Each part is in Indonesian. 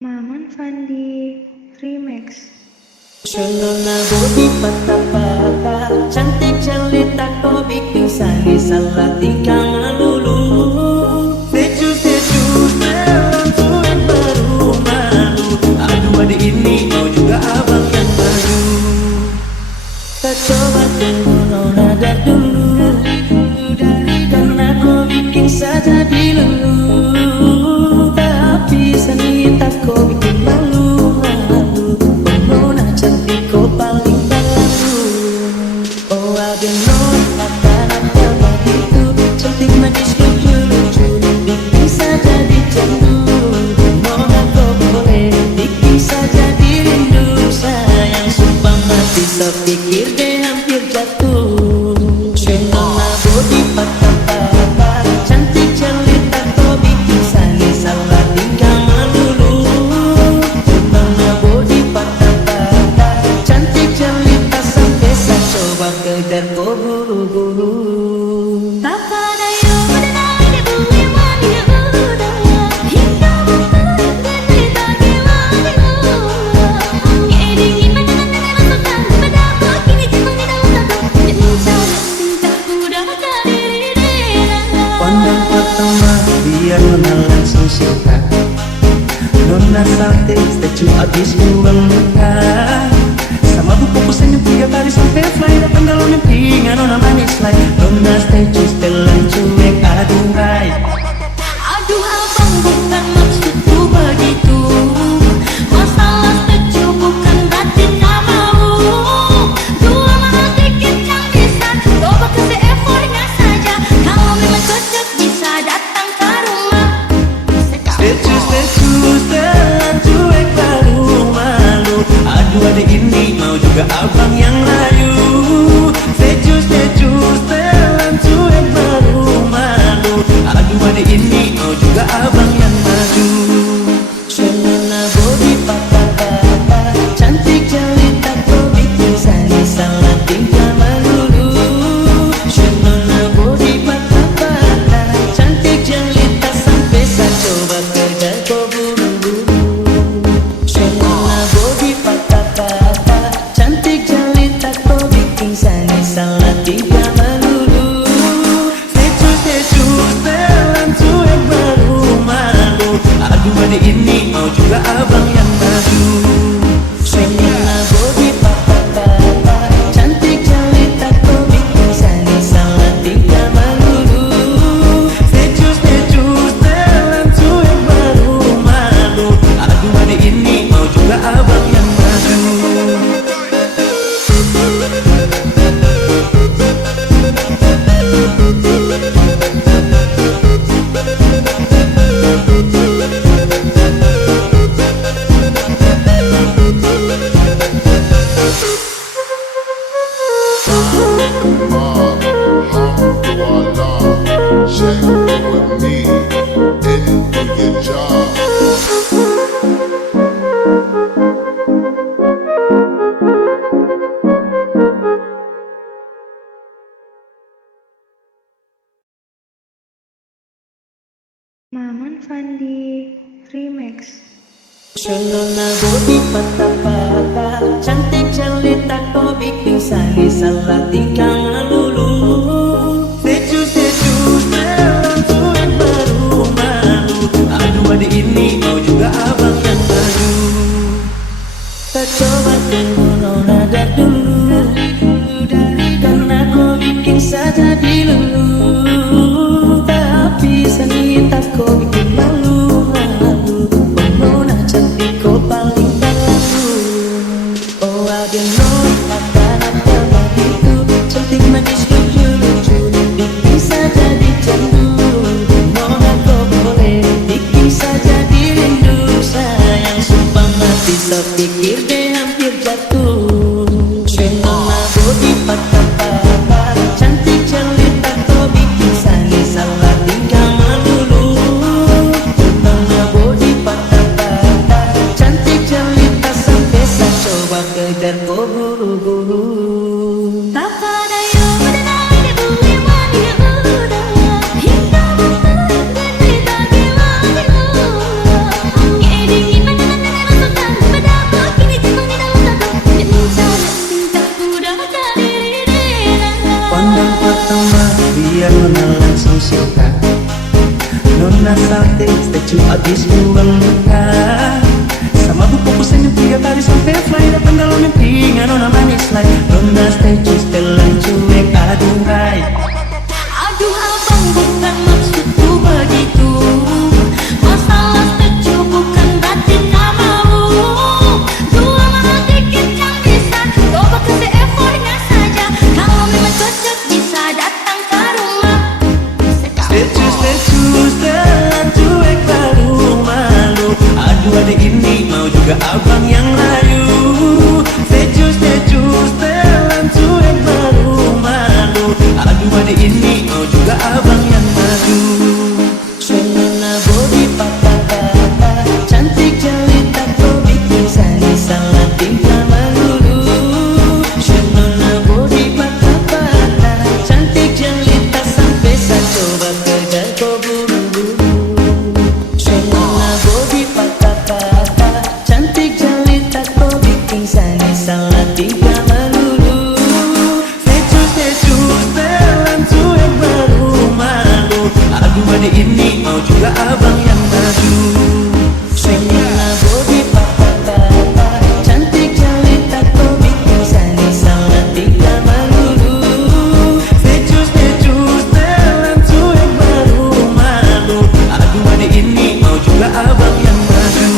Maman Fandi Remix. Shalona bodi patah-patah, cantik jelita kau bikin sani salah tingkah melulu. Sejus-sejus melantuin baru malu. Aduh adik ini mau juga abang yang maju. Tak coba tunggu nona dah dulu, karena kau bikin saja dilulu. Tapi seni tak kau bikin malu-malu. Nona cantik kau paling baru. Oh ada nona tak begitu cantik manis lucu-lucu, bikin saja dicandu. Nona kau boleh bikin saja dirindu. Sayang sumpah mati sepikir deh hampir jatuh. Nona bodi patah-patah, cantik jelita kau bikin sani salah tingkah melulu. Nona bodi patah-patah, cantik jelita sampai saya coba kejar kau buru-buru. Pandang pertama biar nona langsung suka. Nona sate statue abis buang muka. Sama buku senyum 3 kali sampai fly. Datang dalam mimpi nona manis like. Nona statue setelan cuek aduh right. Aduh abang bukan maksudku begitu. Masalah statue bukan berarti tak mau. Dua mahal tiket yang bisa coba kasih effortnya saja. Kalau memang cocok bisa datang ke rumah. Statue setelan cuek baru malu. Aduh adik ini mau juga abang yang layu. Statue setelan cuek baru malu. Aduh adik ini mau juga abang yang maju. Shalona bodi patah-patah, cantik jelita kau bikin sani salah tingkah melulu. Shalona bodi patah-patah, cantik jelita sampai saya coba kejar kau buru-buru. Shalona bodi patah-patah, cantik jelita kau bikin sani salah tingkah melulu. Statue setelan cuek baru malu. Aduh adik ini mau juga abang yang maju. Shalona bodi patah-patah, cantik jelita kau bikin sani salah tingkah melulu. Statue setelan cuek baru malu. Aduh adik ini mau juga abang yang maju. Check with me and do your job. Maman Fandi Remix. Shalona bodi patah-patah, cantik jelita kau bikin sani salah tingkah melulu. Sejus-sejus melantuin baru malu. Aduh adik ini mau juga abang yang maju. Tak coba tunggu nona dah dulu, karena kau bikin saja dilulu. Tapi seni tak kau bikin malu-malu. Nona cantik kau paling baru. Oh ada nona tak begitu cantik manis lucu-lucu, bikin saja dicandu. Nona kau boleh bikin saja dirindu. Sayang sumpah mati sepikir deh hampir jatuh. Nona bodi patah-patah, cantik jelita kau bikin sani salah tingkah melulu. Nona bodi patah-patah, cantik jelita sampai saya coba kejar kau buru-buru. Hingga statue abis buang luka. Sama buku senyum 3 kali sampai fly. Datang dalam mimpi nona manis like Nona statue setelan cuek aduhai. Aduh abang bukan maksudku begitu. Masalah setuju bukan berarti tak mau. Dua malah dikit yang bisa coba kasih effortnya saja. Kalau memang cocok bisa datang ke rumah. Statue setelan cuek baru malu. Aduh adik ini mau juga abang yang layu. Statue setelan cuek baru malu. Aduh adik ini mau juga abang yang maju. Suenana body papa-papa, cantik jelita kau bikin saya salah tingkah melulu. Suenana body papa-papa, cantik jelita sampai saya coba kejar kau buru-buru. Suenana body papa-papa, cantik jelita kau bikin saya salah tingkah melulu. Statue setelan cuek baru malu. Aduh adik ini mau juga abang yang maju. Suenana body papa-papa, cantik jelita kau bikin saya salah tingkah melulu. Statue setelan cuek baru malu. Aduh adik ini mau juga abang yang maju.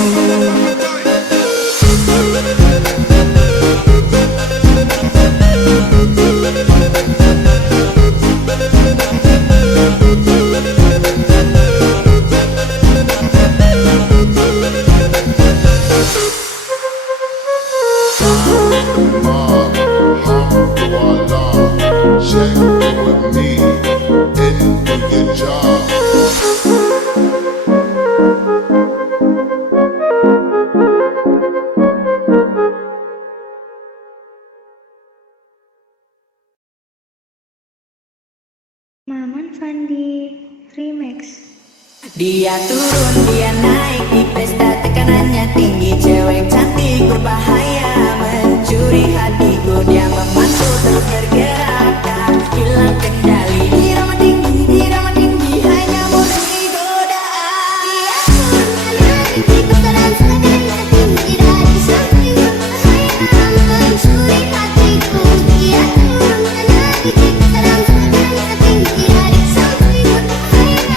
Check with me and do your job. Maman Fandi Remix. Dia turun, dia naik di pesta, tekanannya tinggi. Cewek cantik berbahaya, mencuri hatiku. Dia memantul terus bergerak, tak hilang kendali. Irama tinggi, hanya murni godaan. Dia turun, dia naik di pesta dan tekanannya tinggi. Dari samping berbahaya, mencuri hatiku. Dia turun, dia naik di pesta dan tekanannya tinggi. Dari samping berbahaya.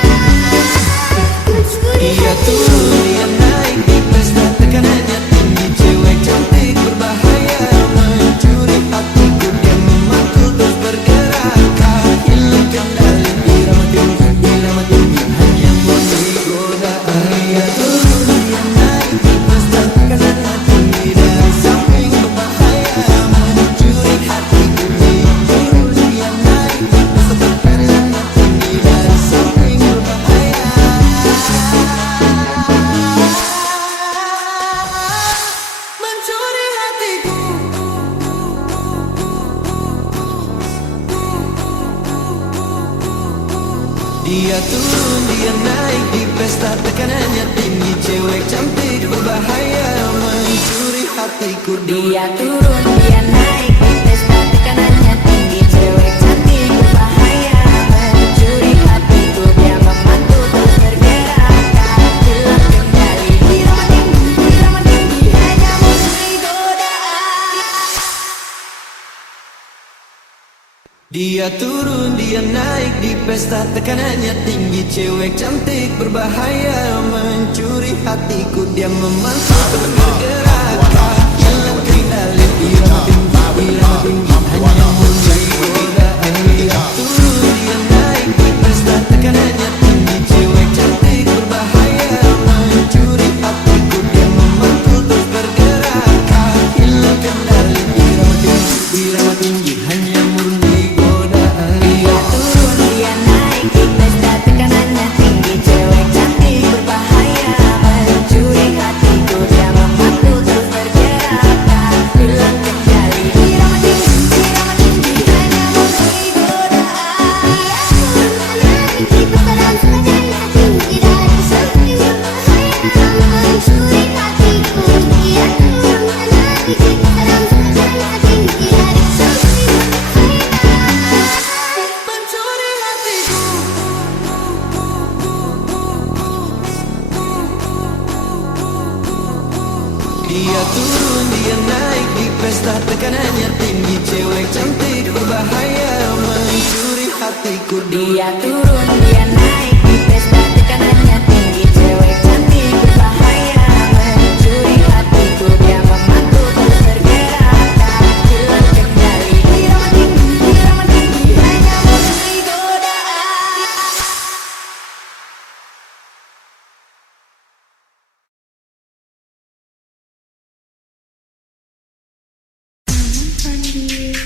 Dia turun, dia naik di pesta, tekanannya tinggi. Cewek cantik berbahaya, mencuri hatiku. Dia memantul terus bergerak, tak hilang kendali. Irama tinggi, hanya murni godaan. Dia turun, dia naik di pesta, tekanannya tinggi. Dari samping berbahaya, mencuri hatiku. Dia turun, dia naik di pesta, tekanannya tinggi. Dari samping berbahaya, mencuri hatiku. Dia turun, dia naik di pesta, tekanannya tinggi. Cewek cantik berbahaya, mencuri hatiku. Dia turun, dia naik di pesta, tekanannya tinggi. Cewek cantik berbahaya, mencuri hatiku. Dia memantul terus bergerak, tak hilang kendali. Irama tinggi, hanya murni godaan. Dia turun, dia naik di pesta, tekanannya tinggi. Cewek cantik berbahaya, mencuri hatiku. Dia memantul terus bergerak, tak hilang kendali. Irama tinggi, hanya murni godaan. Dia turun, dia naik di pesta, tekanannya tinggi. Cewek cantik berbahaya, mencuri hatiku. Dia memantul terus bergerak, tak hilang kendali. Irama tinggi, hanya murni godaan. Dia turun, dia naik di pesta, tekanannya tinggi. Cewek cantik berbahaya, mencuri hatiku. Dia memantul Dia turun, dia naik di pesta, tekanannya tinggi. Cewek cantik berbahaya mencuri hatiku. Dia turun, dia naik di pesta, tekanannya tinggi. Cewek cantik berbahaya mencuri hatiku. Dia memantu terus bergerak, tak hilang kendali. Irama tinggi, hanya memberi godaan. Fandi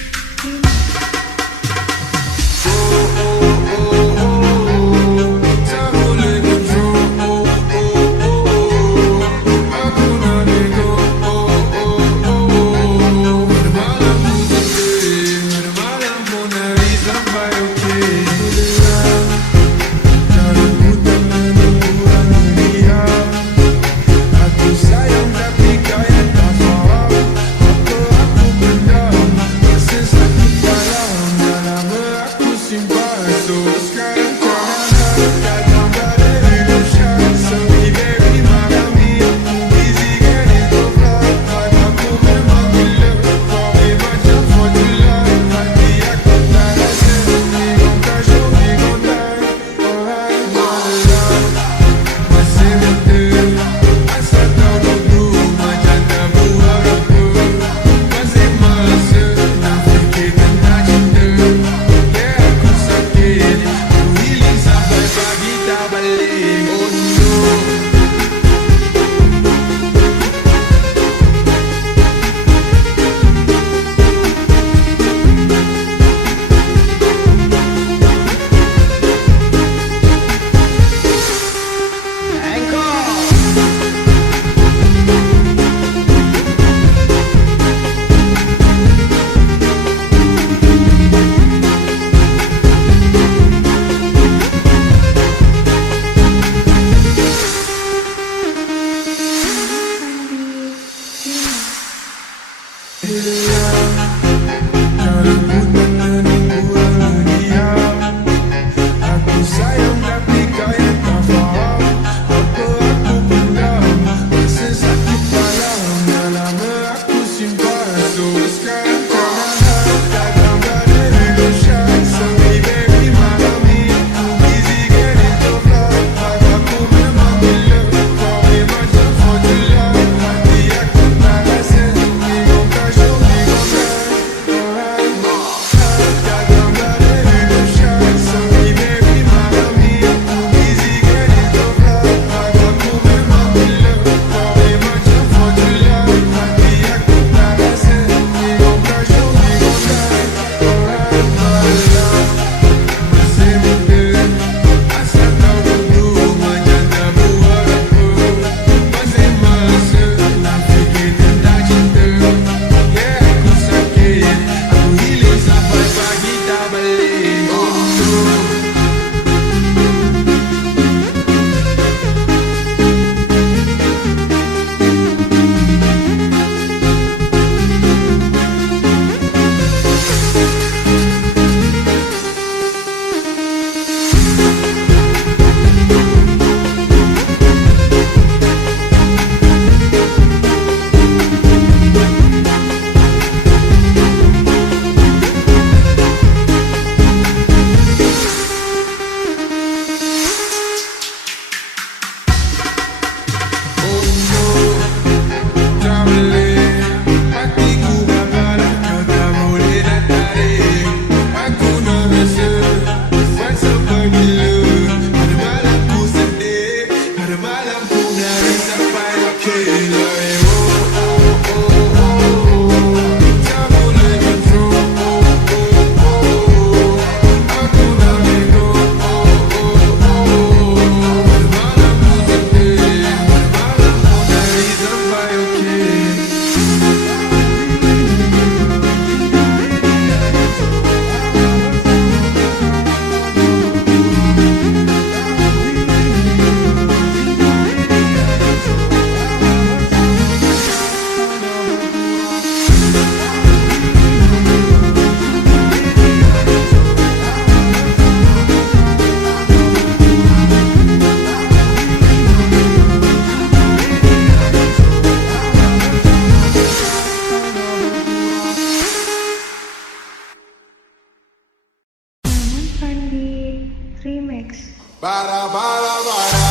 Bara bara bara,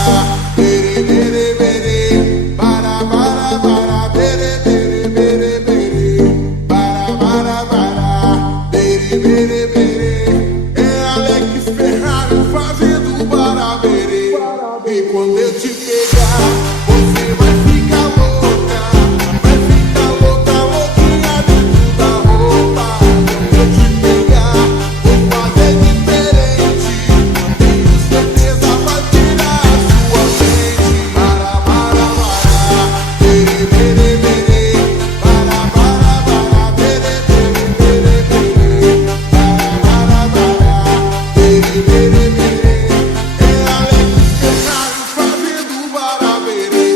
bere bere bere, bara bara bara, bere bere bere bere, bara bara bara, bere bere bere. É Alex Ferrari fazendo bara bere. E quando eu te pegar, você vai ficar louca, louquinha dentro da roupa. Quando eu te pegar, vou fazer diferente. Tenho certeza vai tirar a sua mente. Bara bara bara, bere bere bere, bara bara bara, bere bere bere bere, bara bara bara, bere bere bere. É Alex Ferrari fazendo bara bere.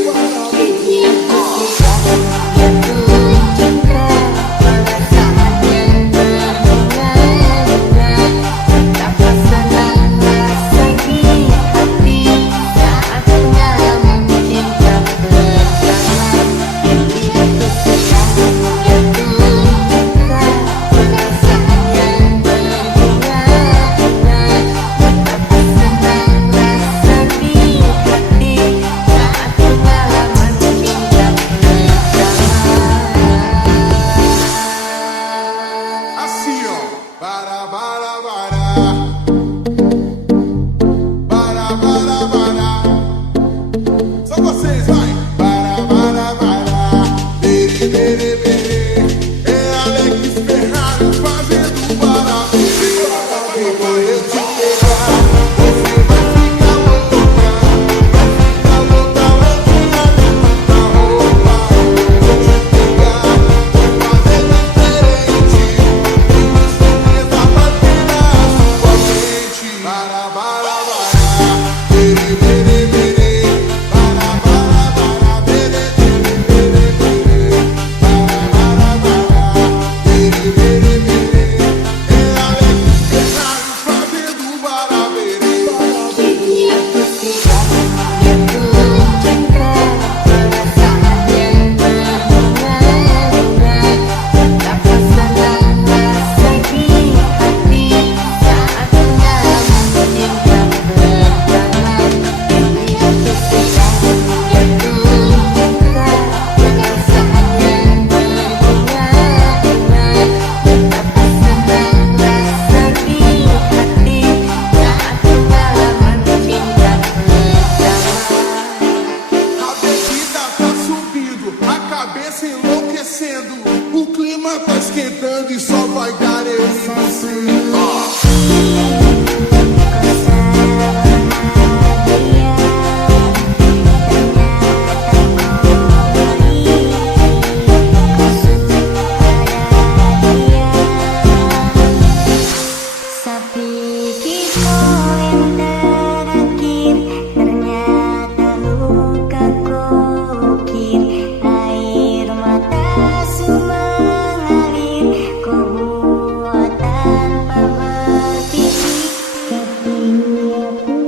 Assim, ó. Bara bara bara. Bara bara bara. Só vocês, vai. Bara bara bara. Bere bere bere. É Alex Ferrari fazendo bara bere. E quando eu te pegar, você vai ficar louca, louquinha dentro da roupa. Quando eu te pegar, vou fazer diferente. Tenho certeza vai tirar a sua mente. Bara bara bara, bere bere bere, bara bara bara, bere bere bere bere, bara bara bara, bere bere bere. É Alex Ferrari fazendo bara bere. A bebida tá subindo, a cabeça enlouquecendo. O clima tá esquentando e só vai dar eu e você. Sapi kiko yang terakhir ternyata luka kokir, air mata mengalir, kau buat tanpa berpikir. Tapi aku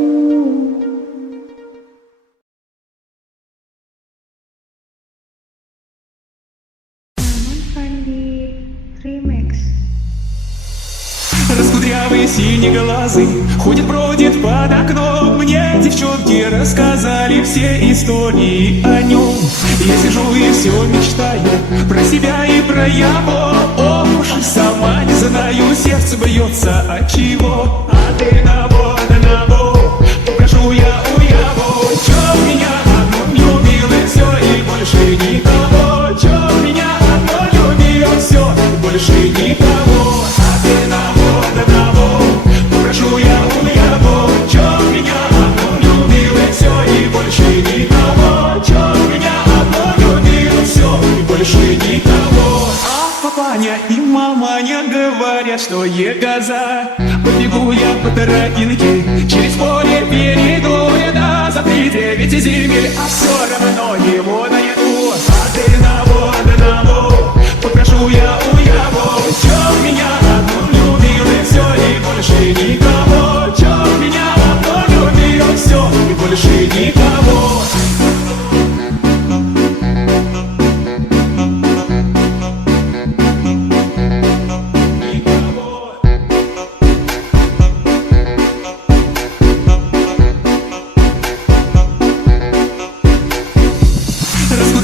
Maman Fandi Remix. Раскудрявый синеглазый ходит-бродит под окном. Мне девчонки рассказали все истории о нем. Я сижу и все мечтаю про себя и про его. Ох уж и сама не знаю, сердце бьется от чего. А ты на попрошу я у его. Чё меня одну любил и все, и больше никого. Чё меня одну любил все, и больше никого. А ты на попрошу я у его. Чё меня одну любил и все, и больше никого. Чё меня одну любил все, и больше никого. А папаня и маманя говорят, что егоза. Побегу я по тропинке, через поле перейду. Да, за 39 земель, а все равно его найду. А ты одного попрошу я у его. Чё меня одну любил и все, и больше никого. Чё меня одну любил все, и больше никого.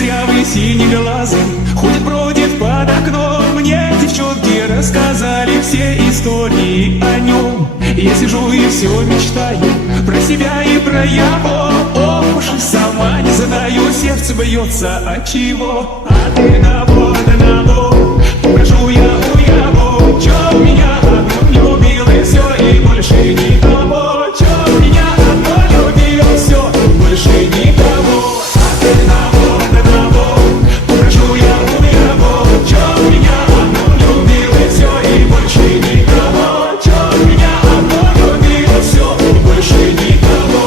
кудрявый, синеглазый, ходит, бродит под окном. Мне девчонки рассказали все истории о нем. Я сижу и все мечтаю про себя и про его. Ох уж и сама не знаю, сердце бьется от чего. А ты одного попрошу я у его. Чё меня одну любил и все, и больше никого. Чё меня одну любил, все, больше никого. А ты одного попрошу я у его. Чё меня одну любил и все, и больше никого. Чё меня одну любил, все, и больше никого.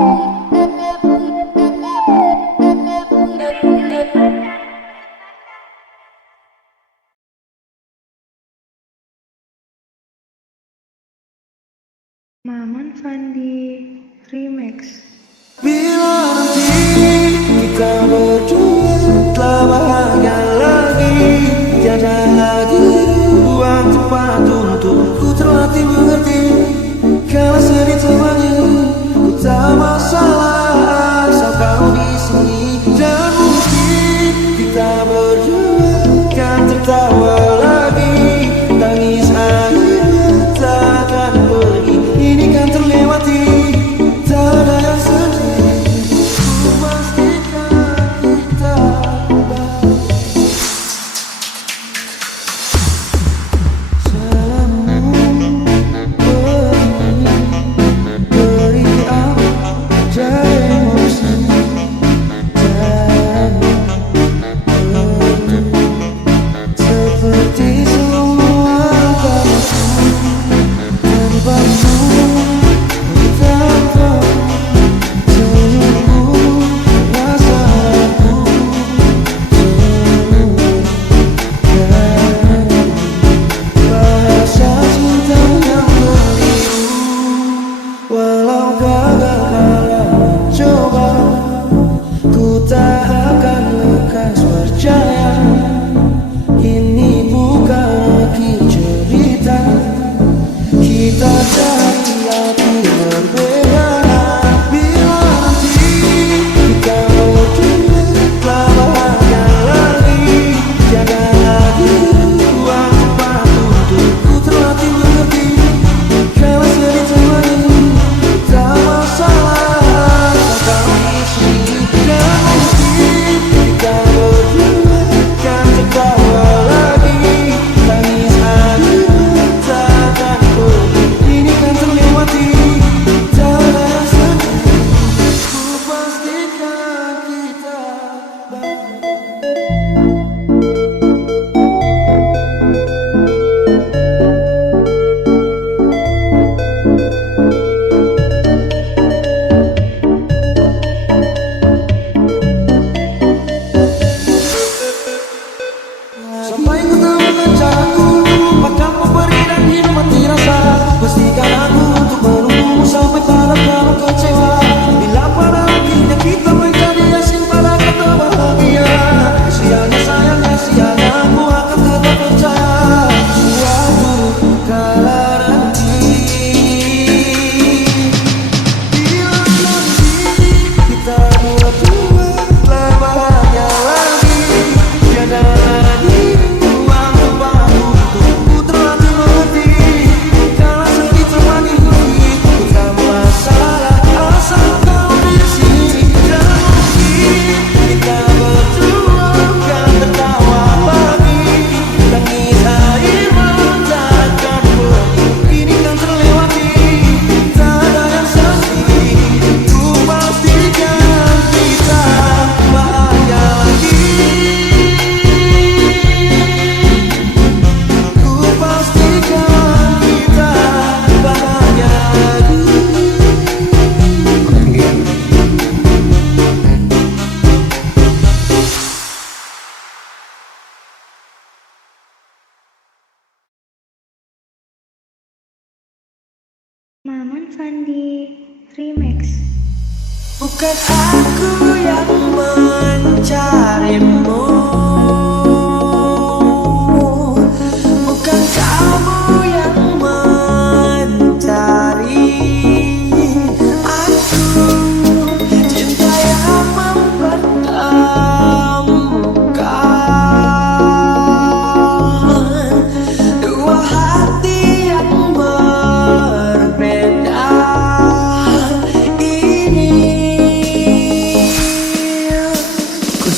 Maman Fandi Remix. Bila nanti kita berdua telah bahagia lagi, tiada lagi ruang tempat untuk ku terlatih mengerti. Kalau sedih temannya, ku tak masalah asal kau di sini. Dan mungkin kita berdua kan tertawa lagi, tangis akhirnya takkan pergi. Ini kan terlewati, tak ada yang sedih. Ku pastikan kita beri apa emosi seperti semua kamu tanpamu, tanpa senyumku, rasaku bahasa cinta yang meniru. Walau gagal coba, ku tak akan lekas percaya. Ini bukan akhir cerita, kita cari arti berbeda. Bila nanti kita berdua telah bahagia lagi, tiada lagi ruang tempat untuk ku terlatih mengerti. Kalau sedih temani, tak masalah asal kau di sini. Dan mungkin kita berdua kan tertawa lagi, tangis akhirnya takkan pergi. Ini kan terlewati, tak ada yang sedih. Ku pastikan kita bahagia. Sampai ku temukan caraku, lupakan memberi dan hidup mati rasa. Pastikan aku untuk menunggumu sampai pada kamu kecewa. Bila pada akhirnya kita menjadi asing pada kata bahagia, sayangnya aku akan tetap percaya. Suatu kala nanti, bila nanti kita berdua telah bahagia lagi, tiada lagi ruang tempat untuk ku terlatih mengerti. Kalau sedih temani ku tak masalah asal kau di sini. Dan mungkin kita berdua kan tertawa lagi, tangis air mata akan pergi. Ini kan terlewati, tak ada yang sedih. Ku pastikan kita bahagia lagi. Ku pastikan kita bahagia lagi. Maman Fandi Remix. Bukan aku yang mencarimu, bukan kamu yang mencari aku. Cinta yang mempertemukan dua hati yang berbeda. Ini ku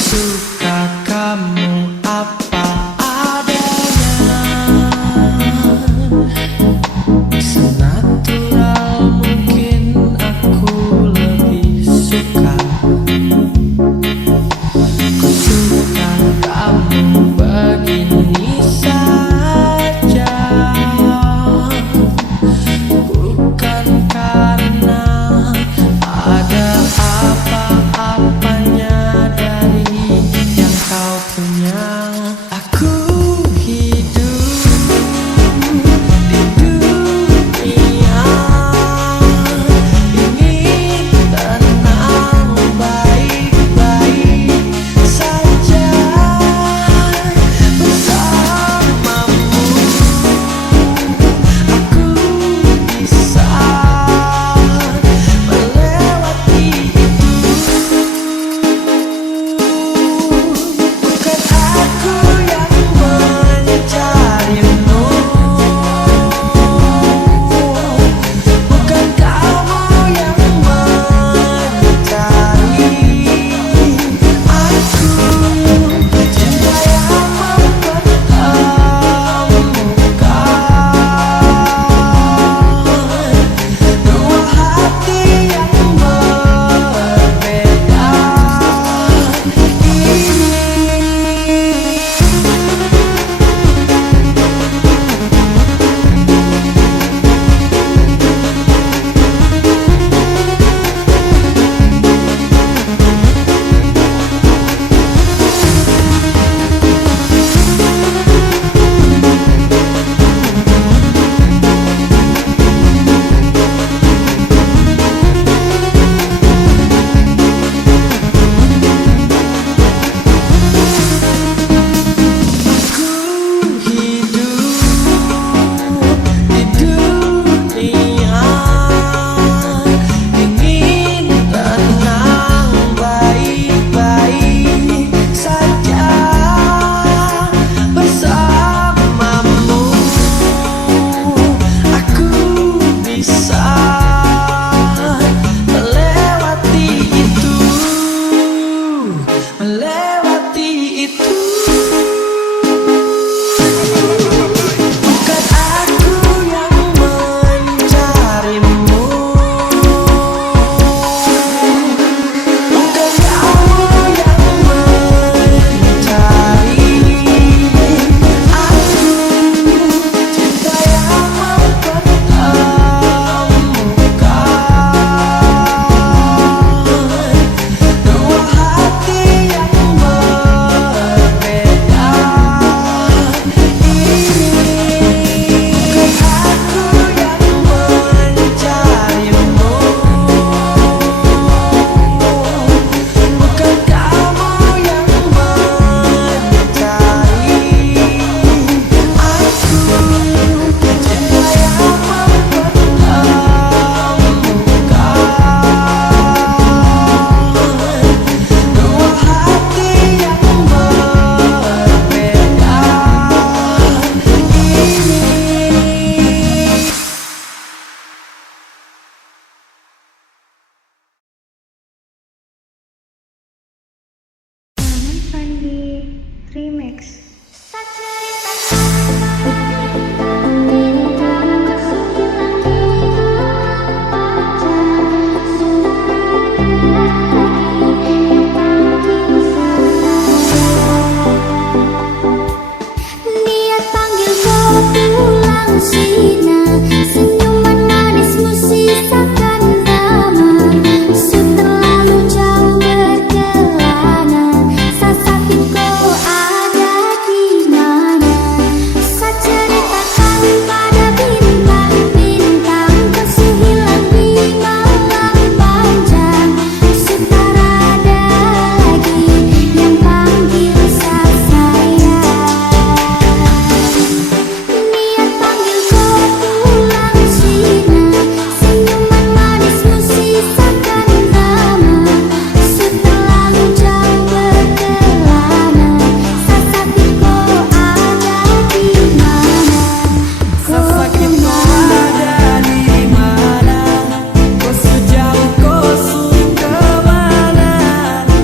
Remix. Niat panggil kau pulang Sina, senyuman manismu sisakan nama. Terlalu jauh berkelana, sasakit kau ada di mana. Saya ceritakan pada bintang-bintang, kau hilang di malam panjang. Tak ada lagi yang panggil saya. Niat panggil kau pulang Sina, senyuman manismu sisakan nama. Terlalu jauh berkelana, sasakit kau ada di mana. Sasakit ada di mana? Kau sejauh kau kemana?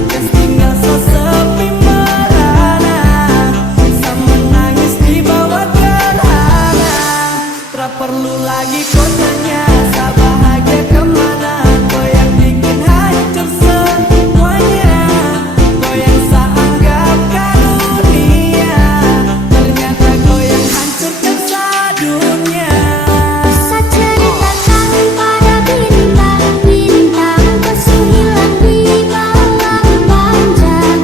Kau tinggal sesepi merana, sama menangis di bawah gerhana. Tak perlu lagi kau tanya, tak bahagia kemana? Kau yang bikin hancur semuanya, kau yang tak anggap karunia. Ternyata kau yang hancurkan sedunia. Saya ceritakan pada bintang-bintang, kau hilang di malam panjang.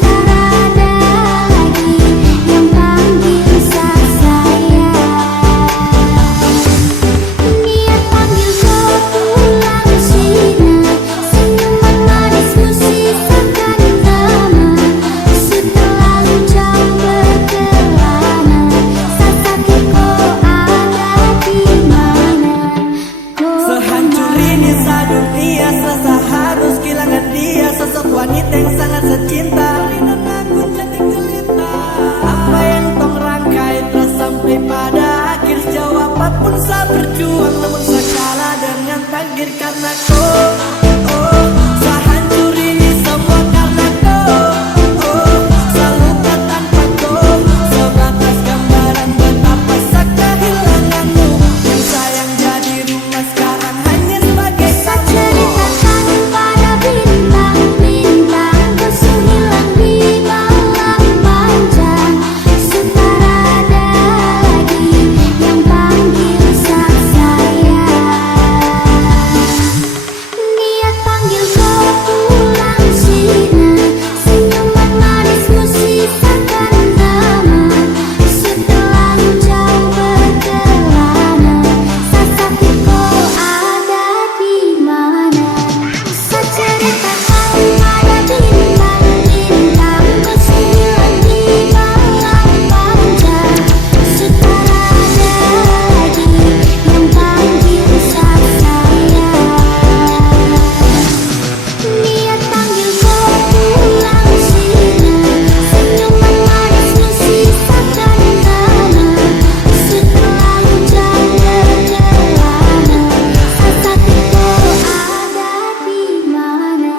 Tak ada lagi yang panggil saya. Niat panggil kau pulang Sina, senyuman manismu sisakan nama. Terlalu jauh berkelana, sasakit kau ada di mana. Sehancur ini dunia, seharus kehilangan dia, sosok wanita yang sangat secinta. Dan aku cantik jelita. Apa yang tong rangkai telah sampai pada akhir. Sejauh apapun saya berjuang, namun saya kalah dengan takdir karena kau. Oh, sehancur ini semua karena kau. Oh, saya lupa tanpa kau, sebatas gambaran betapa saya kehilanganmu. Yang sayang jadi rumah sekarang hanya sebagai Saya saksi. ceritakan pada bintang-bintang, kau hilang di malam panjang. Tak ada lagi yang panggil saya. Niat panggil kau pulang Sina, senyuman manismu sisakan nama. Terlalu jauh berkelana, sasakit kau ada di mana. Saya ceritakan pada bintang-bintang, kau hilang di malam panjang. Tak ada lagi yang panggil saya. Niat panggil kau pulang Sina, senyuman manismu sisakan nama. Terlalu jauh berkelana, sasakit kau ada di mana.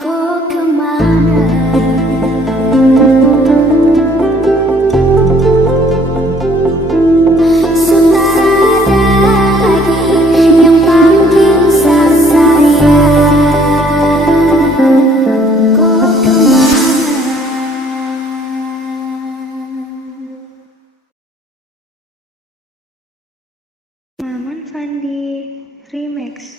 Kau kemana? Sudah ada lagi yang panggil saya. Kau kemana? Maman Fandi Remix.